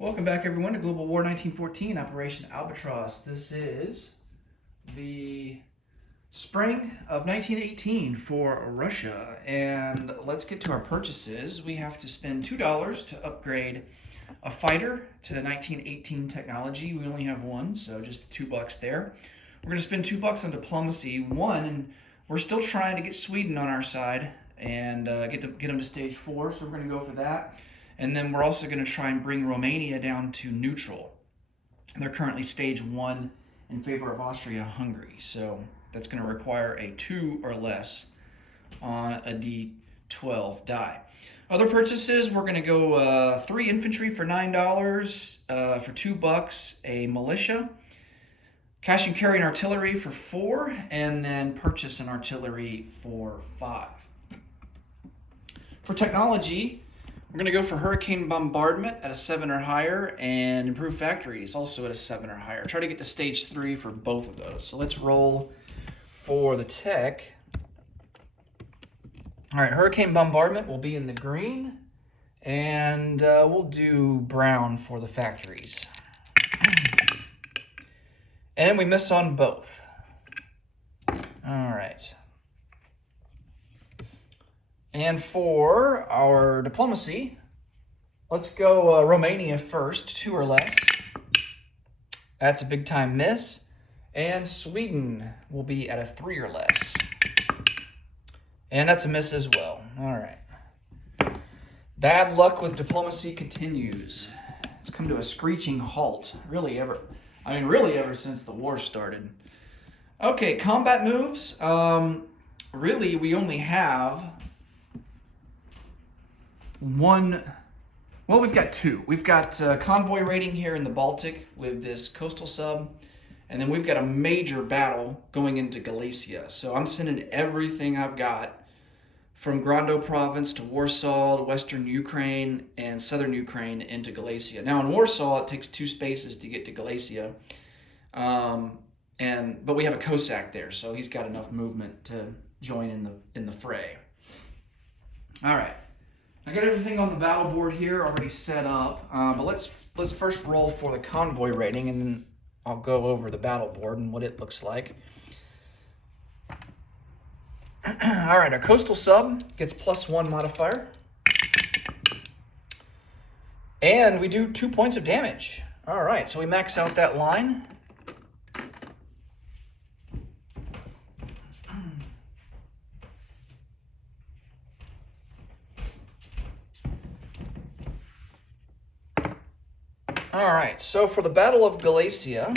Welcome back, everyone, to Global War 1914, Operation Albatross. This is the spring of 1918 for Russia, and let's get to our purchases. We have to spend $2 to upgrade a fighter to 1918 technology. We only have one, so just $2 there. We're going to spend $2 on diplomacy. And we're still trying to get Sweden on our side and get them to stage 4, so we're going to go for that. And then we're also going to try and bring Romania down to neutral. They're currently stage 1 in favor of Austria-Hungary. So that's going to require a 2 or less on a D12 die. Other purchases, we're going to go 3 infantry for $9, for $2, a militia, cash and carry an artillery for 4, and then purchase an artillery for 5. For technology, we're going to go for hurricane bombardment at a 7 or higher, and improved factories also at a 7 or higher. Try to get to stage 3 for both of those. So let's roll for the tech. All right, hurricane bombardment will be in the green, and we'll do brown for the factories. And we miss on both. All right. And for our diplomacy, let's go Romania first, 2 or less. That's a big time miss. And Sweden will be at a 3 or less. And that's a miss as well. All right. Bad luck with diplomacy continues. It's come to a screeching halt. Really ever since the war started. Okay, combat moves. Really, we only have one. Well, we've got 2. We've got convoy raiding here in the Baltic with this coastal sub, and then we've got a major battle going into Galicia. So I'm sending everything I've got from Grando province to Warsaw, to western Ukraine, and southern Ukraine into Galicia. Now in Warsaw, it takes 2 spaces to get to Galicia, but we have a Cossack there, so he's got enough movement to join in the fray. All right. I got everything on the battle board here already set up, but let's first roll for the convoy rating, and then I'll go over the battle board and what it looks like. All right, our coastal sub gets +1 modifier, and we do 2 points of damage. All right, so we max out that line. All right, so for the Battle of Galicia,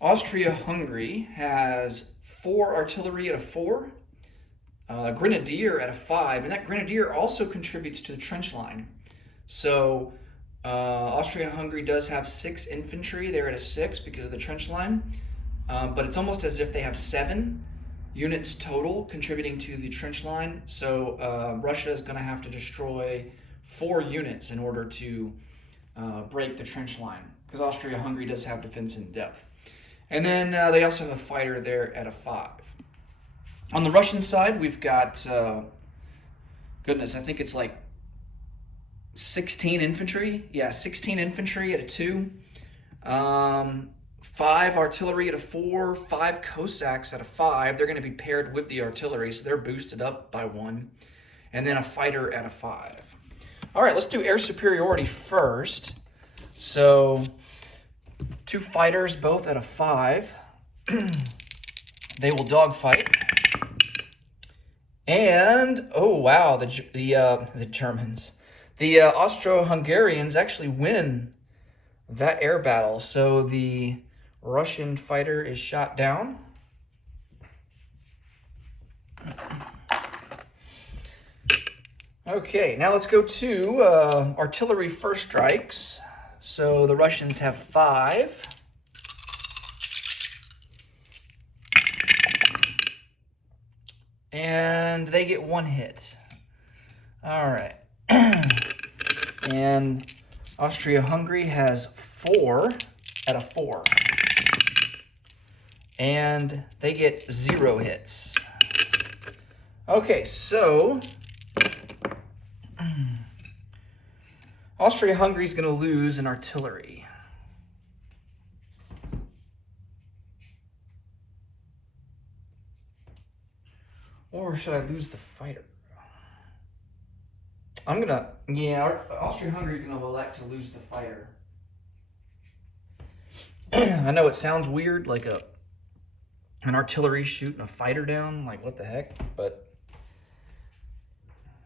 Austria-Hungary has 4 artillery at a 4, grenadier at a 5, and that grenadier also contributes to the trench line. So Austria-Hungary does have 6 infantry. They're at a 6 because of the trench line, but it's almost as if they have 7 units total contributing to the trench line. So Russia is going to have to destroy 4 units in order to break the trench line, because Austria-Hungary does have defense in depth. And then they also have a fighter there at a 5. On the Russian side, we've got, goodness, I think it's like 16 infantry. Yeah, 16 infantry at a 2. 5 artillery at a 4, 5 Cossacks at a 5. They're going to be paired with the artillery, so they're boosted up by 1. And then a fighter at a 5. All right, let's do air superiority first. So 2 fighters, both at a 5. They will dogfight. And, oh wow, the Germans. The Austro-Hungarians actually win that air battle. So the Russian fighter is shot down. Okay, now let's go to artillery first strikes. So the Russians have 5. And they get 1 hit. All right. And Austria-Hungary has 4 at a 4. And they get 0 hits. Okay, so Austria-Hungary is going to lose in artillery. Or should I lose the fighter? I'm going to, yeah, Austria-Hungary is going to elect to lose the fighter. I know it sounds weird, like an artillery shooting a fighter down, like what the heck, but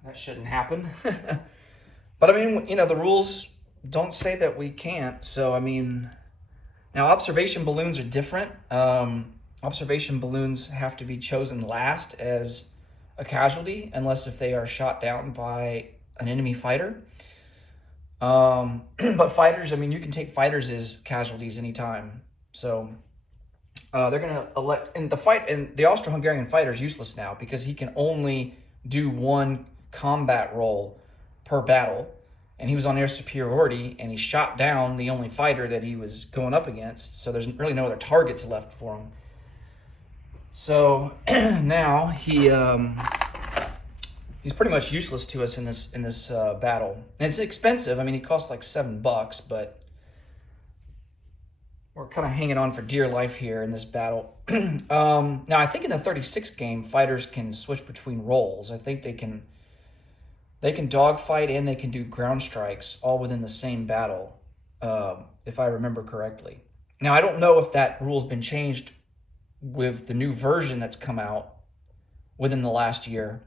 that shouldn't happen. But I mean, you know, the rules don't say that we can't, so I mean, now observation balloons are different. Observation balloons have to be chosen last as a casualty, unless if they are shot down by an enemy fighter. But fighters, I mean, you can take fighters as casualties anytime. So they're going to elect, and the Austro-Hungarian fighter is useless now because he can only do one combat role per battle. And he was on air superiority, and he shot down the only fighter that he was going up against. So there's really no other targets left for him. So now he's pretty much useless to us in this battle. And it's expensive. I mean, he costs like $7, but we're kind of hanging on for dear life here in this battle. Now, I think in the 36 game, fighters can switch between roles. I think they can dogfight and they can do ground strikes all within the same battle, if I remember correctly. Now, I don't know if that rule's been changed with the new version that's come out within the last year.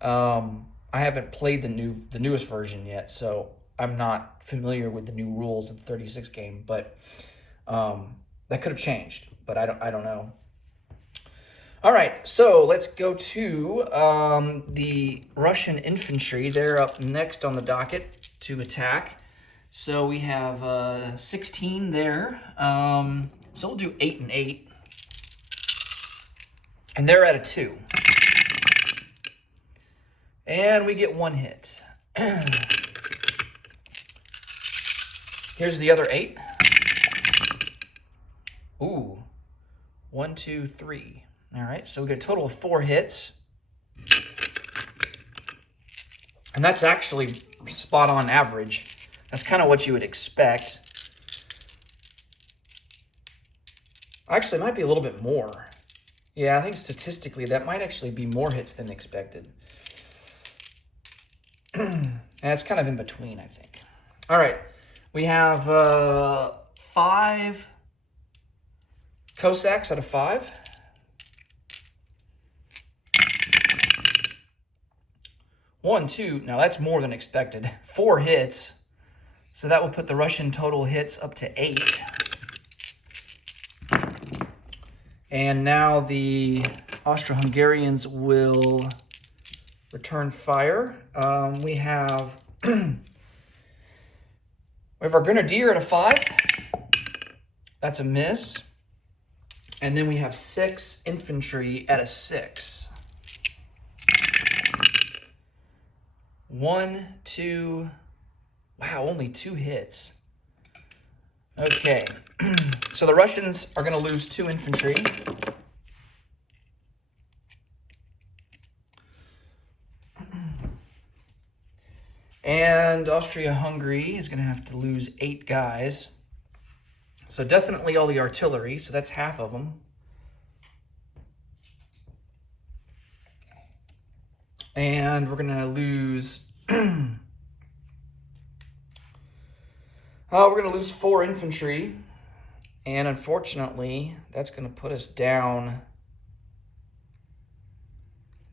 I haven't played the newest version yet, so I'm not familiar with the new rules of the 36 game, but that could have changed, but I don't know. All right, so let's go to the Russian infantry. They're up next on the docket to attack. So we have 16 there. So we'll do 8 and 8. And they're at a 2. And we get 1 hit. Here's the other 8. Ooh. 1, 2, 3. All right, so we get a total of 4 hits. And that's actually spot on average. That's kind of what you would expect. Actually, it might be a little bit more. Yeah, I think statistically that might actually be more hits than expected. And it's kind of in between, I think. All right, we have 5 Cossacks out of 5. 1, 2, now that's more than expected. 4 hits, so that will put the Russian total hits up to 8. And now the Austro-Hungarians will return fire. We have our Grenadier at a 5. That's a miss. And then we have 6 infantry at a 6. 1, 2, wow, only 2 hits. Okay, so the Russians are going to lose 2 infantry. And Austria-Hungary is going to have to lose 8 guys. So definitely all the artillery, so that's half of them. And we're going to lose... we're going to lose 4 infantry. And unfortunately, that's going to put us down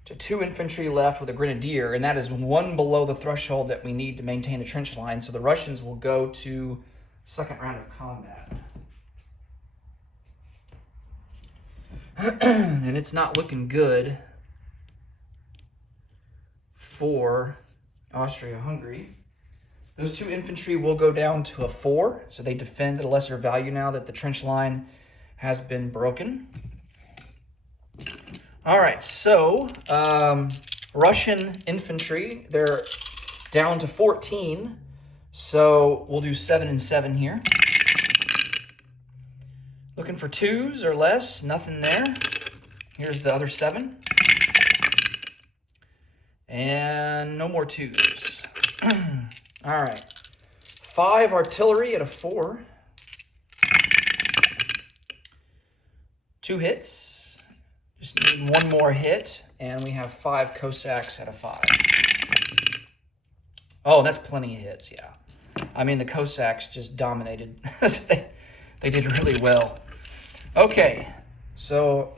to 2 infantry left with a Grenadier. And that is 1 below the threshold that we need to maintain the trench line. So the Russians will go to second round of combat. And it's not looking good for Austria-Hungary. Those 2 infantry will go down to a 4, so they defend at a lesser value now that the trench line has been broken. All right, so Russian infantry, they're down to 14, so we'll do 7 and 7 here. Looking for 2s or less, nothing there. Here's the other 7. And no more 2s. All right. 5 artillery at a 4. 2 hits. Just need one more hit, and we have 5 Cossacks at a 5. Oh, that's plenty of hits, yeah. I mean, the Cossacks just dominated. They did really well. Okay, so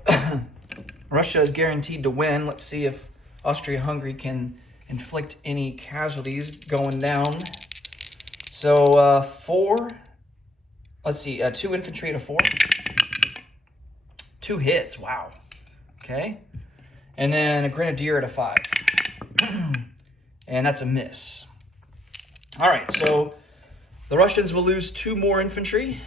Russia is guaranteed to win. Let's see if Austria-Hungary can inflict any casualties going down. So 4, let's see, 2 infantry at a 4. 2 hits, wow. Okay, and then a grenadier at a 5. And that's a miss. All right, so the Russians will lose 2 more infantry.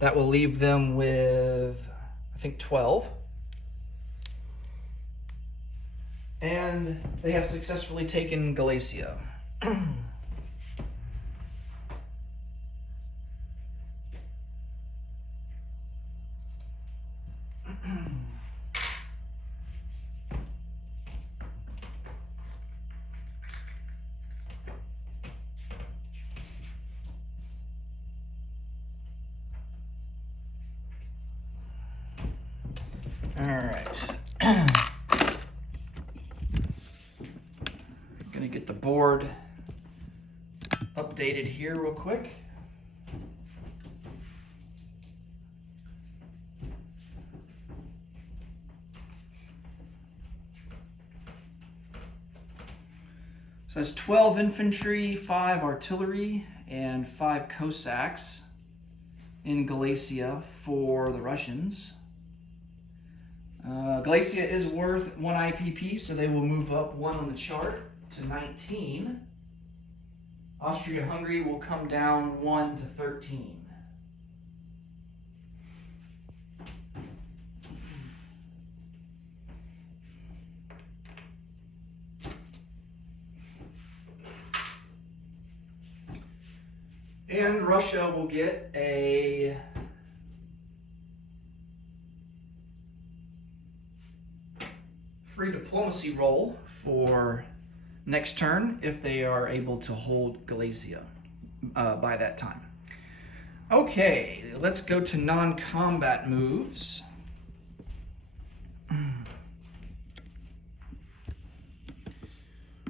That will leave them with, I think, 12. And they have successfully taken Galicia. All right. Gonna get the board updated here real quick. So that's 12 infantry, 5 artillery, and 5 Cossacks in Galicia for the Russians. Galicia is worth 1 IPP, so they will move up 1 on the chart to 19. Austria-Hungary will come down 1 to 13. And Russia will get a free diplomacy roll for next turn if they are able to hold Galicia by that time. Okay, let's go to non-combat moves.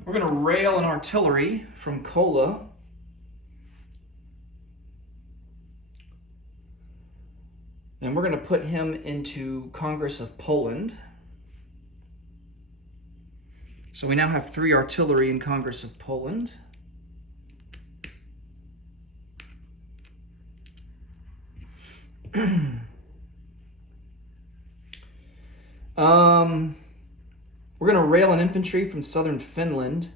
We're going to rail an artillery from Kola. And we're going to put him into Congress of Poland. So we now have 3 artillery in Congress of Poland. We're going to rail an infantry from southern Finland.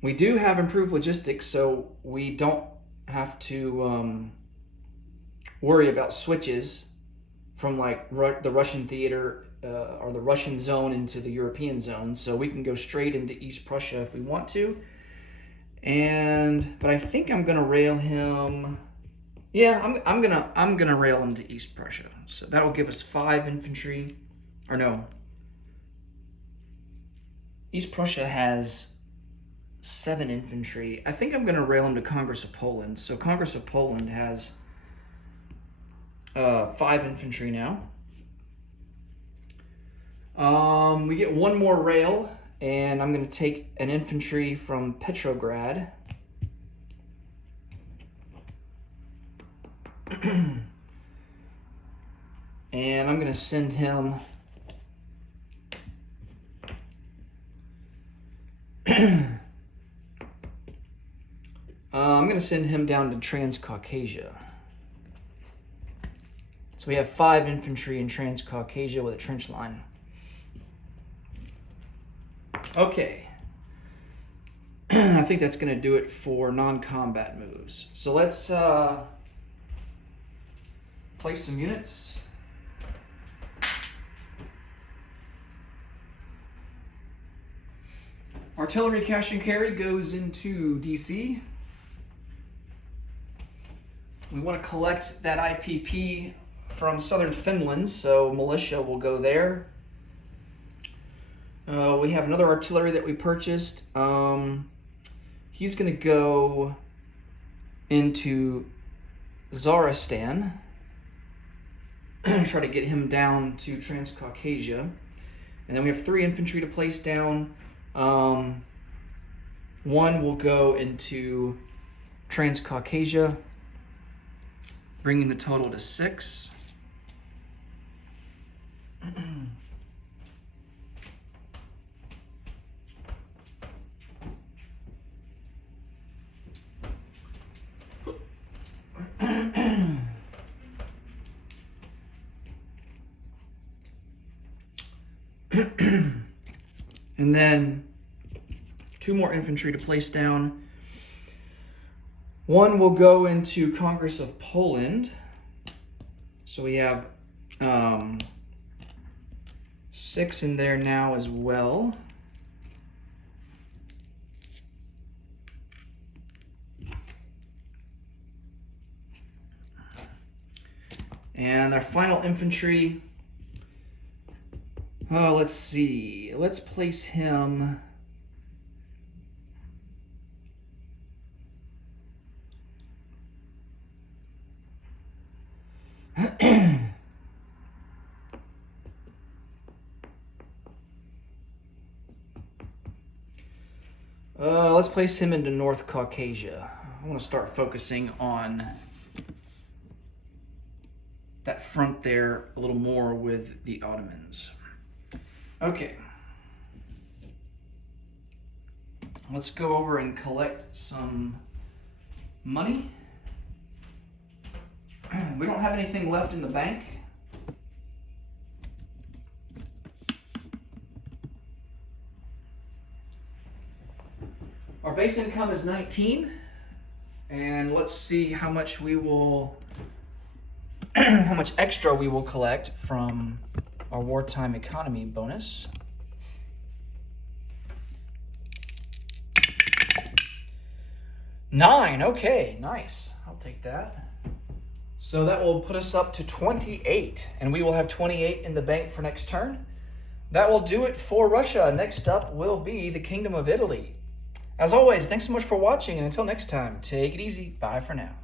We do have improved logistics, so we don't have to worry about switches from like the Russian theater or the Russian zone into the European zone. So we can go straight into East Prussia if we want to. But I think I'm gonna rail him. Yeah, I'm gonna rail him to East Prussia. So that will give us 5 infantry. Or no. East Prussia has 7 infantry. I think I'm gonna rail him to Congress of Poland. So Congress of Poland has 5 infantry now. We get 1 more rail, and I'm going to take an infantry from Petrograd. And I'm going to send him down to Transcaucasia. So we have 5 infantry in Transcaucasia with a trench line. Okay. I think that's going to do it for non-combat moves. So let's place some units. Artillery cash and carry goes into DC. We want to collect that IPP from southern Finland, so militia will go there. We have another artillery that we purchased. He's going to go into Zaristan. Try to get him down to Transcaucasia. And then we have 3 infantry to place down. One will go into Transcaucasia, bringing the total to 6. And then 2 more infantry to place down. One will go into Congress of Poland. So we have 6 in there now as well. And our final infantry, let's see. Let's place him let's place him into North Caucasia. I want to start focusing on that front there a little more with the Ottomans. Okay. Let's go over and collect some money. We don't have anything left in the bank. Our base income is 19, and let's see how much we will, how much extra we will collect from our wartime economy bonus. Nine, okay, nice. I'll take that. So that will put us up to 28, and we will have 28 in the bank for next turn. That will do it for Russia. Next up will be the Kingdom of Italy. As always, thanks so much for watching, and until next time, take it easy. Bye for now.